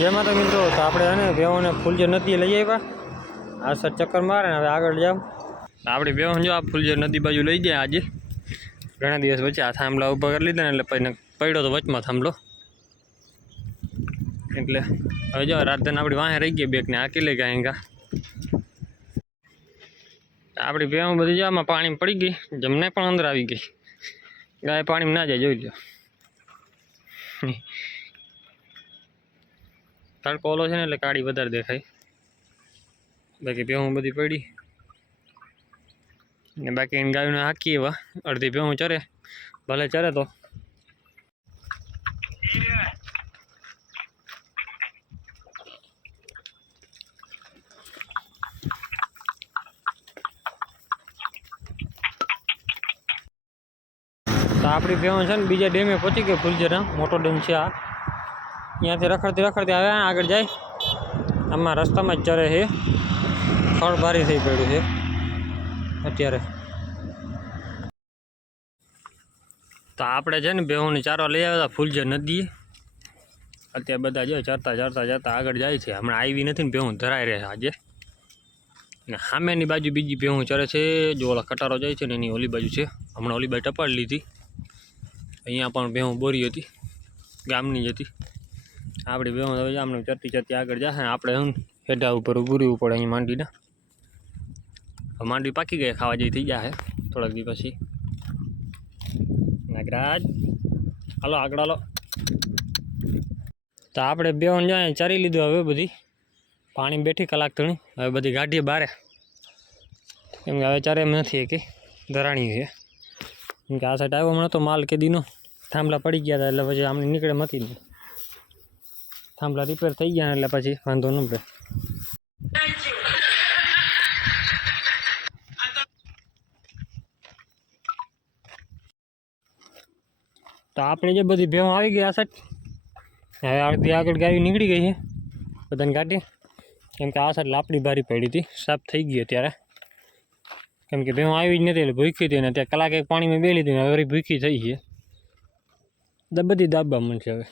જેમાં તો મિત્રો, તો આપણે હે ને બેહોને ફૂલજર નદી લઈ આવ્યા. આ સર ચક્કર મારે હવે આગળ જાવ આપણે બેહોન જો આ ફૂલજર નદી બાજુ લઈ ગયા આજે. ઘણા દિવસ પછી આ થાંભલા ઊભા કરી લીધા ને એટલે પછી પડ્યો તો વચમાં થાંભલો. એટલે હવે જો રાતધન આપણી વાહે રહી ગઈ બેગને હાકી લઈ ગયા અહીંયા આપણી બેહું બધી જો આમાં પાણી પડી ગઈ જમને પણ અંદર આવી ગઈ. ગાય પાણીમાં ના જાય, જોઈ લો તડકો ઓલો છે ને, એટલે કાળી વધારે દેખાય. બાકી ભેહું બધી પડી. ને બાકી એને ગાયોને હાકી એવા. અડધી ભેહું ચરે. ભલે ચરે તો. તો આપણી ભેહું છે ને, બીજા ડેમે પહોંચી ગઈ ફૂલજરા મોટો ડેમ છે આ. ત્યાંથી રખડતી રખડતી આવે આગળ જાય. આમાં રસ્તામાં જ ચરે છે. ફળ ભારી થઈ પડ્યું છે. અત્યારે. તો આપણે છે ને બેહોની ચારો લઈ આવ્યા હતા ફૂલજર નદી અત્યારે બધા જો ચરતા ચરતા ચરતા આગળ જાય છે. હમણાં આવી નથી ને બેહું ધરાઈ રહે આજે. ને સામેની બાજુ બીજી બેહું ચરે છે. જો ઓલા કટારો જાય છે ને એની ઓલી બાજુ છે. હમણાં ઓલી બાજુ ટપાડી લીધી. અહીંયા પણ બેહું બોરી હતી. ગામની જ હતી. આપણી બે આમને ચરતી ચરતી આગળ જશે આપણે હેડા ઉપર રહેવું પડે અહીં માંડીના. માંડવી પાકી ગઈ ખાવા જેવી થઈ જશે થોડાક દી નાગરાજ, હાલો આગળ હાલો. તો આપણે બે જાય ચરી લીધું હવે બધી. પાણી બેઠી કલાક થણી હવે બધી ગાડીએ બારે. કેમ કે હવે ચારે એમ નથી કે ધરાણી છે. કેમ કે આ સાઈડ આવ્યો હમણાં તો માલ કે દીનો થાંભલા પડી ગયા હતા, એટલે પછી આમની નીકળે મતી નહીં. થાંભલા રિપેર થઈ ગયા એટલે પછી વાંધો ન પડે તો આપણે જે બધી ભેવું આવી ગઈ આ હવે અડધી આગળ ગાવી નીકળી ગઈ છે બધાને કાઢી કેમ કે આ સાઈડ લાપડી ભારી પડી હતી સાફ થઈ ગઈ અત્યારે કેમ કે ભેવું આવી જ નથી એટલે ભૂખી હતી ને ત્યાં કલાક એક પાણીમાં બેલી હતી હવે ભૂખી થઈ છે બધી દાબા મળશે હવે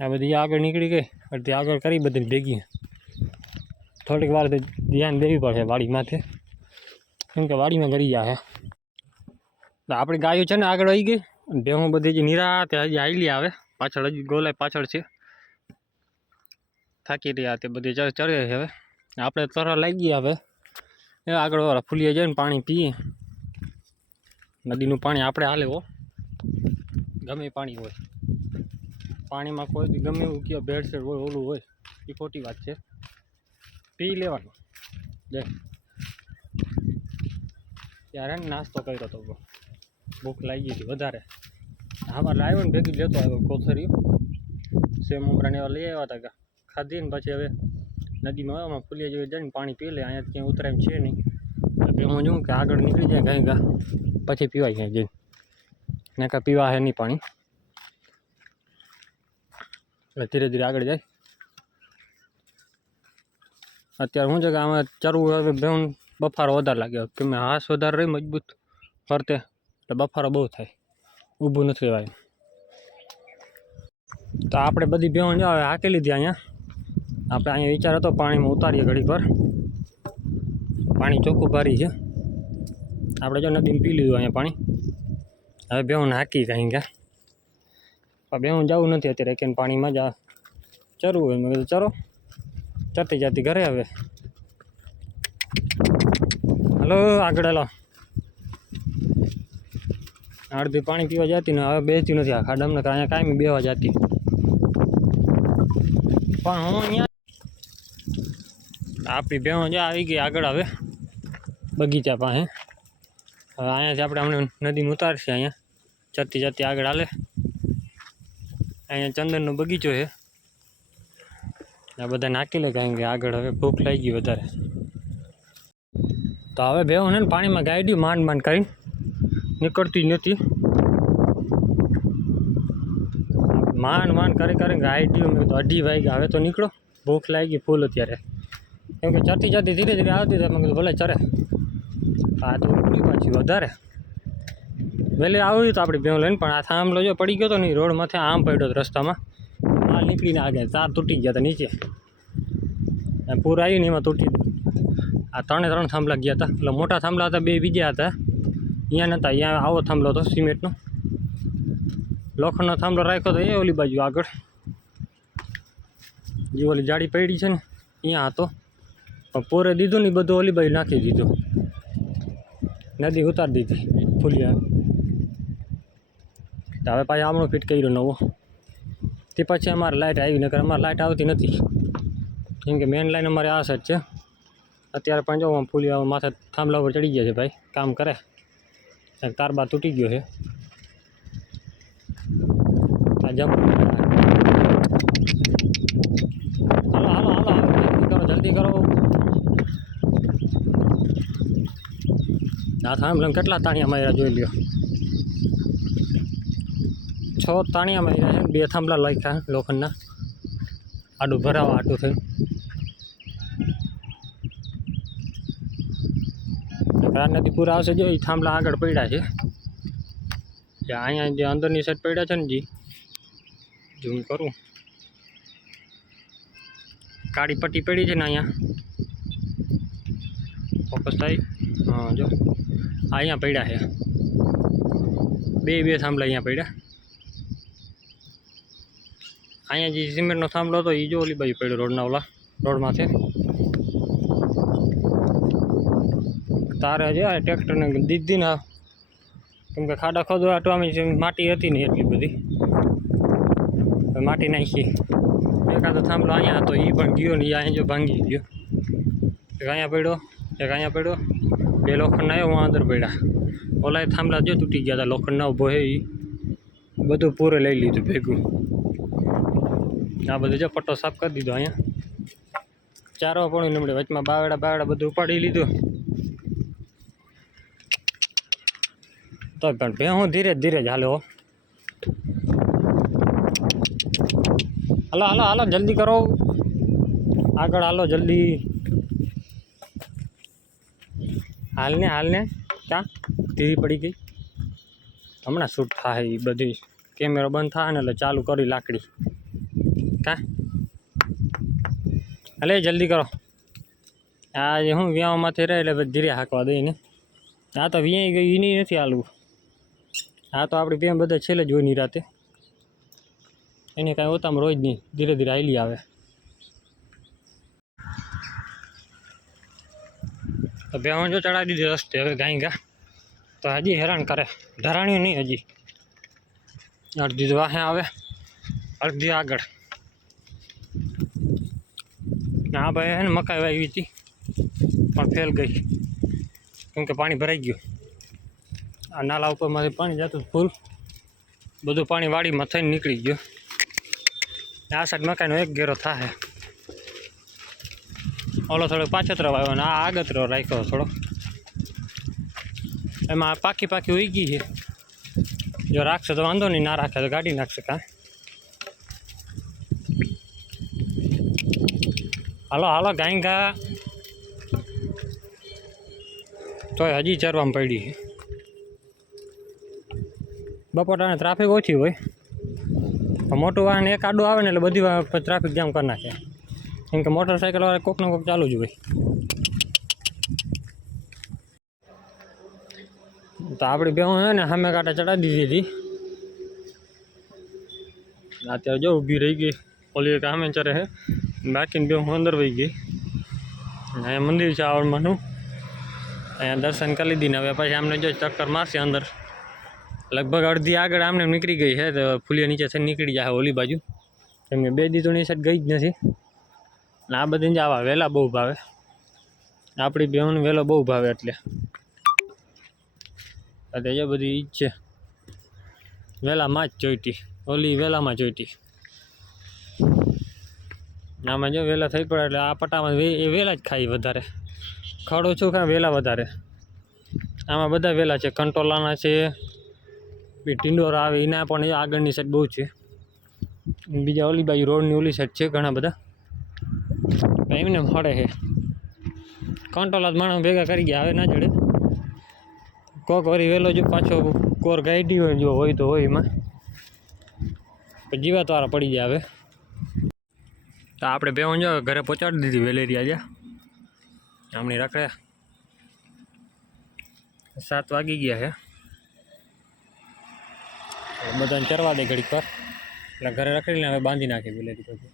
આ બધી આગળ નીકળી ગઈ. અડધી આગળ કરી બધી ભેગી. થોડીક વાર ધ્યાન દેવી પડશે વાડી માથે. કેમ કે વાડીમાં ગરી ગયા તો આપણી ગાયો છે ને આગળ આવી ગઈ. ભેહું બધી જે નિરાતે હજી આવેલી આવે. પાછળ હજી ગોલાય પાછળ છે. થાકી રહ્યા તે બધી ચર ચરે છે હવે. આપણે તરા લાગી હવે. એ આગળ વાળા ફૂલીએ જઈને પાણી પીએ. નદીનું પાણી આપણે હાલે હો. ગમે પાણી હોય. પાણીમાં કોઈ બી ગમે એવું કયો ભેળસેળ હોય, ઓલું હોય એ ખોટી વાત છે. પી લેવાનું. જય ત્યારે ને નાસ્તો કર્યો હતો ભૂખ લાગી હતી વધારે. આમાં લાવ્યો ને ભેગી લેતો આવ્યો કોથરીઓ. સેમ ઉમરાને એવા લઈ આવ્યા હતા ખાધી ને પછી હવે નદીમાં આવ્યામાં ફૂલિયા જેવી જઈને પાણી પી લે, અહીંયા ક્યાંય ઉતરાય છે નહીં. એટલે હું જોઉં કે આગળ નીકળી જાય કાંઈ ગા, પછી પીવાય જાય જઈને. ને કાં પીવા હે નહીં પાણી. એટલે ધીરે ધીરે આગળ જાય. અત્યારે શું છે કે આમાં ચરવું હવે ભેવું બફારો વધારે લાગ્યો કે મેં હાશ વધારે રહી, મજબૂત ફરતે, એટલે બફારો બહુ થાય. ઊભું નથી રહેવાય. તો આપણે બધી ભેવું જાવ હાકી લીધી અહીંયા. આપણે અહીંયા વિચાર હતો પાણીમાં ઉતારીએ ઘડી પર પાણી ચોખ્ખું ભારી છે. આપણે જો નદીમાં પી લીધું અહીંયા પાણી. હવે ભેવું હાકી કાંઈ ગયા પણ હું જવું નથી અત્યારે કે પાણીમાં જ ચરવું હોય. મેં કીધું, ચરો. ચરતી જતી ઘરે હવે. હલો, આગળ હલો. અડધી પાણી પીવા જતી ને હવે બેસતી નથી આ ખાડામાં અહીંયા કાંઈ બેવા જતી. પણ હું અહીંયા આપણી બેહો જ આવી ગઈ આગળ હવે, બગીચા પાસે. હવે અહીંયાથી આપણે હમણાં નદીમાં ઉતારશે અહીંયા. જતી જતી આગળ હાલે. અહીંયા ચંદનનો બગીચો છે. આ બધા નાખી લે કારણ કે આગળ હવે ભૂખ લાગી ગઈ વધારે. તો હવે બેહો ને પાણીમાં ગાઈડ્યું માંડ માંડ કરીને. નીકળતી જ નથી. માંડ માંડ કરી કરીને ગાઈડ્યું મેં તો અઢી વાગ્યા હવે તો નીકળો. ભૂખ લાગી ફૂલ અત્યારે. કેમ કે ચડતી ચડતી ધીરે ધીરે આવતી તો મેં કીધું ભલે ચરે આ તો ઉપડી પાછી વધારે. વહેલે આવ્યું તો આપણી બેવ લઈને, પણ આ થાંભલો જો પડી ગયો હતો નહીં રોડ માથે આમ પડ્યો હતો રસ્તામાં. આ નીકળીને આગળ તાર તૂટી ગયા હતા નીચે. પૂર આવ્યું ને એમાં તૂટી આ ત્રણે ત્રણ થાંભલા ગયા હતા એટલે મોટા થાંભલા હતા, બે બીજા હતા. અહીંયા નહોતા અહીંયા આવો થાંભલો હતો, સિમેન્ટનો. લોખંડનો થાંભલો રાખ્યો હતો એ ઓલી બાજુ આગળ. જે ઓલી જાડી પડી છે ને અહીંયા હતો. પણ પૂરે દીધું ને બધું ઓલી બાજુ નાખી દીધું. નદી ઉતારી દીધી, ફૂલિયા. તો હવે પાછા આમણો ફિટ કર્યો નવો. તે પછી અમારે લાઇટ આવી, નકર અમારે લાઇટ આવતી નથી. કેમ કે મેઇન લાઇન અમારે આ સાઈડ છે. અત્યારે પણ જો ફૂલિયા માથે થાંભલા ઉપર ચડી ગયા છે ભાઈ, કામ કરે. તાર બાર તૂટી ગયો છે. આ જમ્પ હાલો હાલો હાલો જલ્દી કરો જલ્દી કરો. આ થાંભલા કેટલા તાણિયા અમારે જોઈ લ્યો. છ તાણિયા માર્યા છે. બે થાંભલા લાખ્યા લોખંડના. આડું ભરાવા આટું થયું. આ નદી પૂરા આવશે જો એ થાંભલા આગળ પડ્યા છે. જે અહીંયા જે અંદરની સાઈડ પડ્યા છે ને જી ઝૂમ કરું. કાળી પટ્ટી પડી છે ને અહીંયા. ફોકસ થાય. હા, જો. અહીંયા પડ્યા છે. બે બે થાંભલા અહીંયા પડ્યા. અહીંયા જે સિમેન્ટનો થાંભલો હતો એ જો ઓલી બાજુ પડ્યો રોડના ઓલા, રોડમાંથી. તારે છે આ ટ્રેક્ટરને દીધી ને કેમ કે ખાડા ખોદવા આટવામાં માટી હતી ને એટલી બધી. માટી નાખી. એકાદો થાંભલો અહીંયા હતો એ પણ ગયો ને એ અહીંયા જો ભાંગી ગયો. એક અહીંયા પડ્યો, એક અહીંયા પડ્યો, બે લોખંડના આવ્યો, હું અંદર પડ્યા. ઓલા થાંભલા જો તૂટી ગયા હતા લોખંડના ઊભો હે એ બધું પૂરે લઈ લીધું ભેગું. આ બધું જો પટ્ટો સાફ કરી દીધો અહીંયા. ચારો પણ નીમડે વચમાં બાવડા બાવડા બધું ઉપાડી લીધું. તો પણ ભે હું ધીરે ધીરે જ હાલો હાલો હાલો હાલો, જલ્દી કરો. આગળ હાલો, જલ્દી. હાલને હાલને ક્યાં? ધીરી પડી ગઈ. હમણાં શૂટ થાય એ બધી. કેમેરો બંધ થાય ને એટલે ચાલુ કરી લાકડી. કા? અલે જલ્દી કરો. આ જે હું વ્યાવમાંથી રહે એટલે ધીરે હાંકવા દઈને આ તો વ્યાય ગઈ એની નથી હાલવું. આ તો આપણી બેન બધા છેલ્લે જ હોયની રાતે. એને કાંઈ ઓતામાં રોજ નહીં ધીરે ધીરે હાલી આવે. તો બેહણ જો ચડાવી દીધી રસ્તે, હવે ગાય ગા. તો હજી હેરાન કરે. ધરાણ્યું નહીં હજી. અડધી વાહે આવે. અડધી આગળ. ના ભાઈ હે ને મકાઈ વાવી હતી, પણ ફેલ ગઈ. કેમ કે પાણી ભરાઈ ગયું. આ નાલા ઉપરમાંથી પાણી જતું ફૂલ. બધું પાણી વાડીમાં થઈને નીકળી ગયું. આ સાઈડ મકાઈનો એક ઘેરો થાય ઓલો થોડો પાછતરો વાવ્યો ને આ આગતરો રાખ્યો થોડો. એમાં પાકી પાકી ઉઈ ગઈ છે. જો રાખશે તો વાંધો નહીં, ના રાખે તો ગાડી નાખશે કાં? હાલો હાલો, ગાય તોય હજી ચરવામાં પડી. છે બપોટાને ટ્રાફિક ઓછી હોય. મોટું વાહન એક આડું આવે ને એટલે બધી ટ્રાફિક જામ કરી નાખે. કેમ કે મોટરસાઇકલ વાળા કોક ચાલુ જ હોય. તો આપણી બેહું છે ને, સામે કાંટા ચડાવી દીધી હતી. અત્યારે જો ઊભી રહી ગઈ. ઓલી એક ચરે છે બાકીની બેહું અંદર વહી ગઈ. અહીંયા મંદિર છે આવડમાંનું. અહીંયા દર્શન કરી લીધી ને હવે પછી આમને જો ચક્કર મારશે અંદર. લગભગ અડધી આગળ આમને નીકળી ગઈ છે, તો ફૂલિયા નીચે થઈને નીકળી જાય ઓલી બાજુ. કેમ કે બે દી તો સાઈડ ગઈ જ નથી. ને આ બધી જ આવા વહેલા બહુ ભાવે. આપણી બેહુને વહેલો બહુ ભાવે એટલે. એટલે એ બધી ઈજ છે. વહેલામાં જ જોઈતી ઓલી વહેલામાં જોઈતી આમાં જો વહેલા થઈ પડે એટલે આ પટામાં એ વહેલા જ ખાઈ વધારે. ખડ ઓછું ખાય વહેલા વધારે. આમાં બધા વહેલા છે. કંટોલાના છે બી આવે, એના પણ આગળની સાઈડ બહુ છે. બીજા ઓલી બાજુ રોડની ઓલી સાઈડ છે ઘણા બધા. એમને મળે છે. કંટોલા માણસ ભેગા કરી ગયા, હવે ના જડે. કોક વળી વહેલો જો પાછો કોર ગાઈડી હોય, જો હોય તો હોય એમાં. જીવાત જીવાતવાળા પડી જાય હવે. તો આપણે બેહું જો, ઘરે પહોંચાડી દીધી વેલેરી આજે. આમની રખડે સાત વાગી ગયા છે બધાને ચરવા દે ઘડીક પર એટલે ઘરે રખડીને હવે બાંધી નાખી વેલેરી પછી